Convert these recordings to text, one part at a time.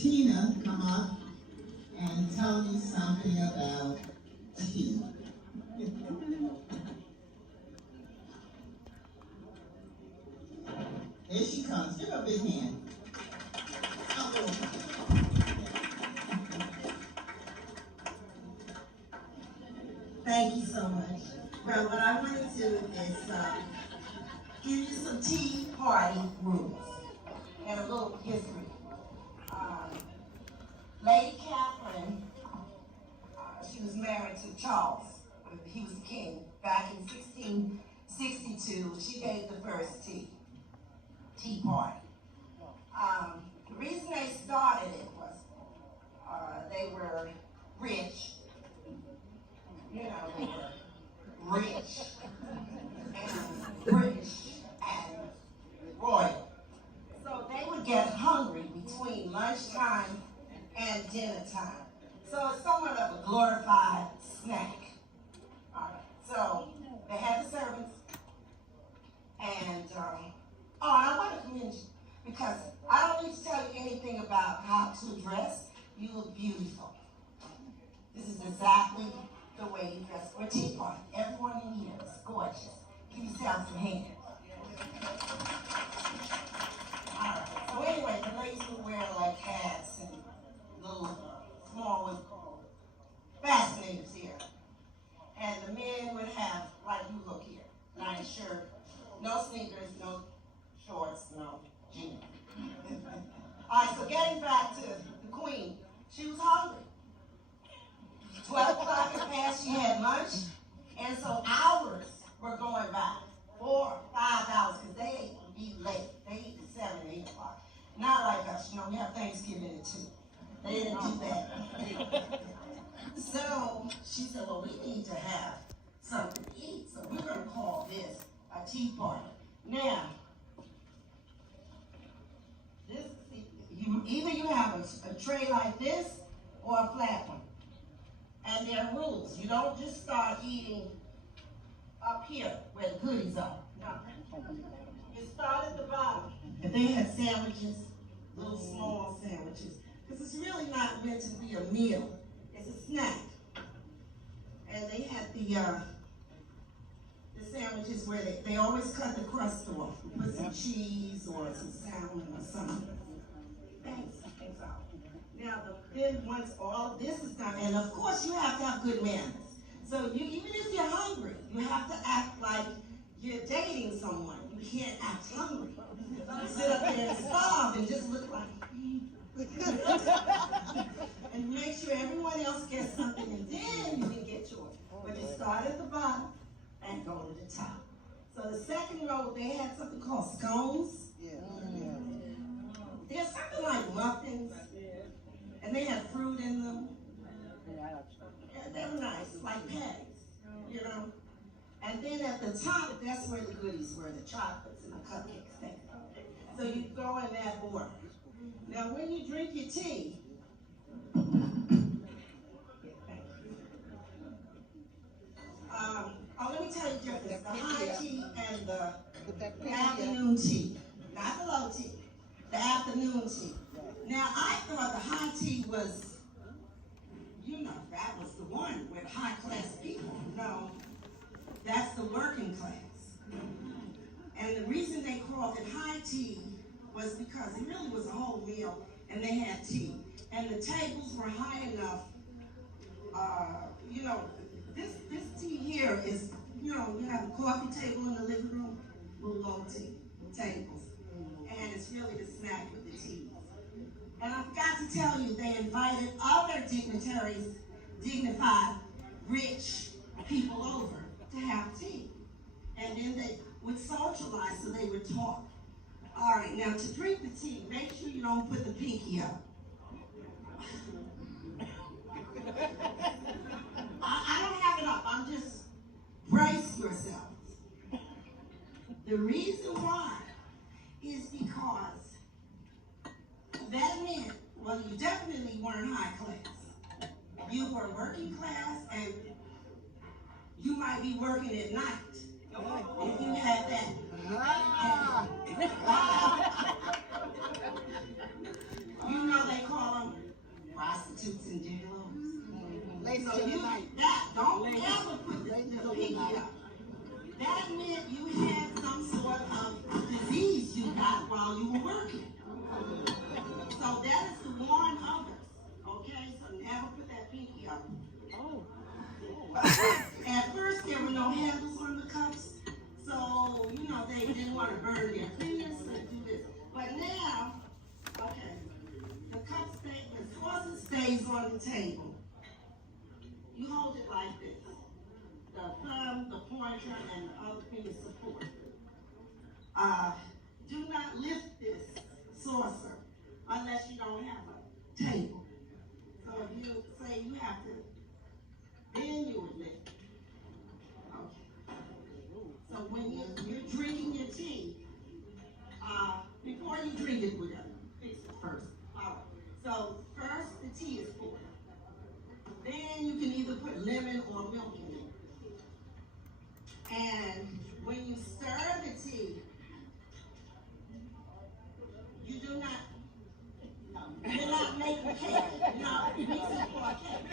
Tina come up and tell me something about tea. Here she comes. Give her a big hand. Thank you so much. Well, what I want to do is give you some tea party rules and a little history. Lady Catherine, she was married to Charles. He was the king back in 1662. She gave the first tea party. The reason they started it was they were rich. You know, they were rich and British and royal. So they would get hungry between lunchtime and dinner time. So it's somewhat of a glorified snack. All right. So they had the servants, and I want to commend you because I don't need to tell you anything about how to dress. You look beautiful. This is exactly the way you dress for a tea party. Everyone in here is gorgeous. Give yourself some hands. All right. So anyway, the ladies would wear like hats and little small fascinators here. And the men would have, like you look here, nice shirt, no sneakers, no shorts, no jeans. All right, so getting back to the queen, she was hungry. 12 o'clock had passed, she had lunch, and so hours were going by, 4, 5 hours, because they eat late. They eat at 7, 8 o'clock. Not like us, we have Thanksgiving at 2. They didn't do that. So she said, well, we need to have something to eat, so we're going to call this a tea party. Now, either you have a tray like this or a flat one. And there are rules. You don't just start eating up here where the goodies are. No. You start at the bottom. And they had sandwiches, little small sandwiches. Because it's really not meant to be a meal. It's a snack. And they had the sandwiches where they always cut the crust off. Put some cheese or some salmon or something. Thanks out. Now, then once all of this is done, and of course you have to have good manners. So even if you're hungry, you have to act like you're dating someone. You can't act hungry. You sit up there and starve and just look like, and make sure everyone else gets something, and then you can get yours. But you start at the bottom and go to the top. So the second row, they had something called scones. There's something like muffins, and they had fruit in them. Yeah, they were nice, like patties, And then at the top, that's where the goodies were, the chocolates and the cupcakes. So you go in that order. Now, when you drink your tea, let me tell you the difference. The high tea and the afternoon tea. Not the low tea. The afternoon tea. Now, I thought the high tea was, that was the one with high-class people. No, that's the working class. And the reason they called it high tea was because it really was a whole meal, and they had tea. And the tables were high enough, this tea here is, you have a coffee table in the living room, little low tea tables. And it's really the snack with the tea. And I forgot to tell you, they invited other dignitaries, dignified, rich people over to have tea. And then they would socialize, so they would talk. All right, now to drink the tea, make sure you don't put the pinky up. I don't have it up, I'm just, brace yourselves. The reason why is because that meant, well, you definitely weren't high class. You were working class, and you might be working at night if you had that. You know they call Toots and Jiggalos. Ladies So till the you, night. that, don't Ladies. ever put the till the pinky night. up. That meant you had some sort of disease you got while you were working. So that is to warn others, okay? So never put that pinky up. Oh. At first, there were no handles on the cups, so, you know, they didn't want to burn their fingers and do this. But now, okay, the cup stays, the saucer stays on the table. You hold it like this. The thumb, the pointer, and the other finger support. Do not lift this saucer unless you don't have a table. So if you say you have to, then you would lift it. Okay. So when you're drinking your tea, before you drink it, we're gonna fix it first. All right. So first the tea is poured. Then you can either put lemon or milk in it. And when you stir the tea, you do not, you're not making cake. You're not mixing for a cake.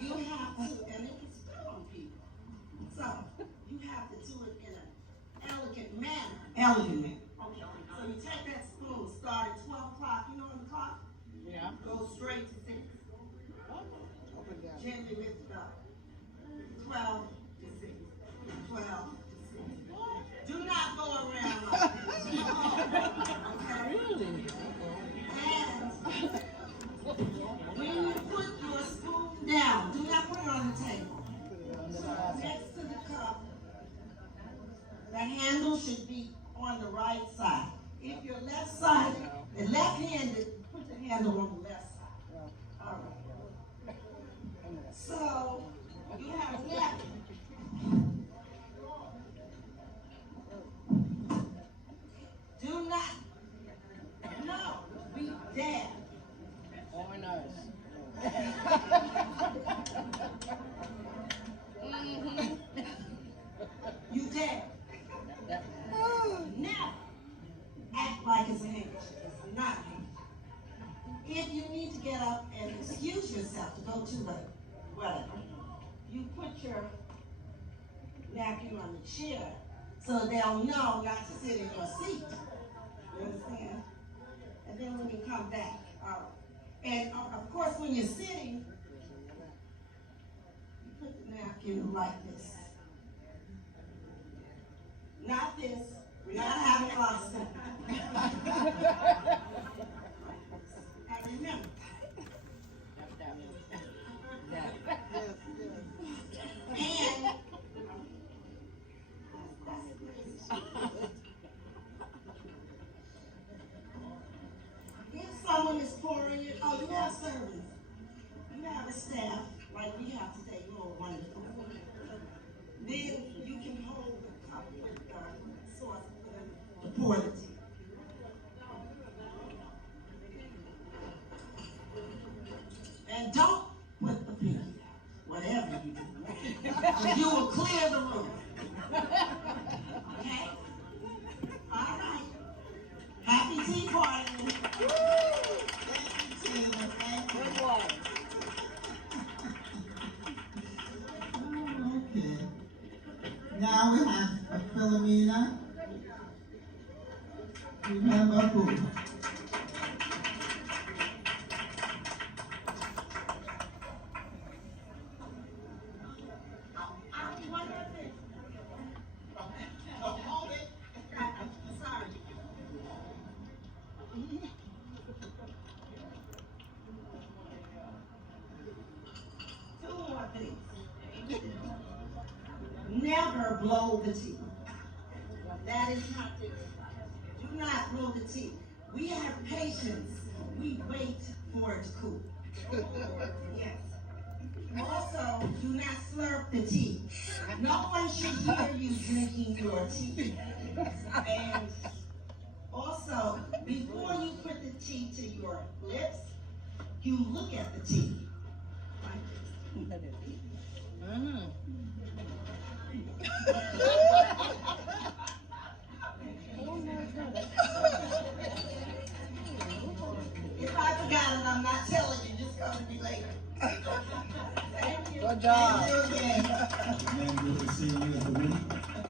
You have to, and it can spill on people. So you have to do it in an elegant manner. Elegant manner. Okay. So you take that spoon, start at 12 o'clock. You know on the clock? Yeah. Go straight to 6. Up and down. Gently lift it up. 12 to 6. 12 to 6. Do not go around like this. Okay? Really? And when you put your spoon down, do not put it on the table. So next to the cup, the handle should be on the right side. If you're left-sided, the left-handed, put the handle on the left side. All right. So you have a napkin. Do not, no, be dead. Oh, nice. You dead. Now, act like it's a handkerchief. It's not a handkerchief. If you need to get up and excuse yourself to go to the whatever, you put your napkin on the chair so they'll know not to sit in your seat. You understand? And then when you come back, all right. And of course, when you're sitting, you put the napkin like this. Not this. We're not having lobster. And remember, and if someone is pouring it, oh, you have servants. You have a staff like we have today. You hold one. Then you can hold the cup with the sauce for them to pour the tea. And don't put the pinky out, whatever you do. You will clear the room. Okay? All right. Happy tea party. Thank you, Tina. Thank you. Good one. Okay. Now we have a Philomena. We have a boo. Two more things. Never blow the tea. That is not this. Do not blow the tea. We have patience. We wait for it to cool. Yes. Also, do not slurp the tea. No one should hear you drinking your tea. And also, before you put the tea to your lips, you look at the tea. Like this. If I forgot it, I'm not telling you, just come to me later. Good job. And again.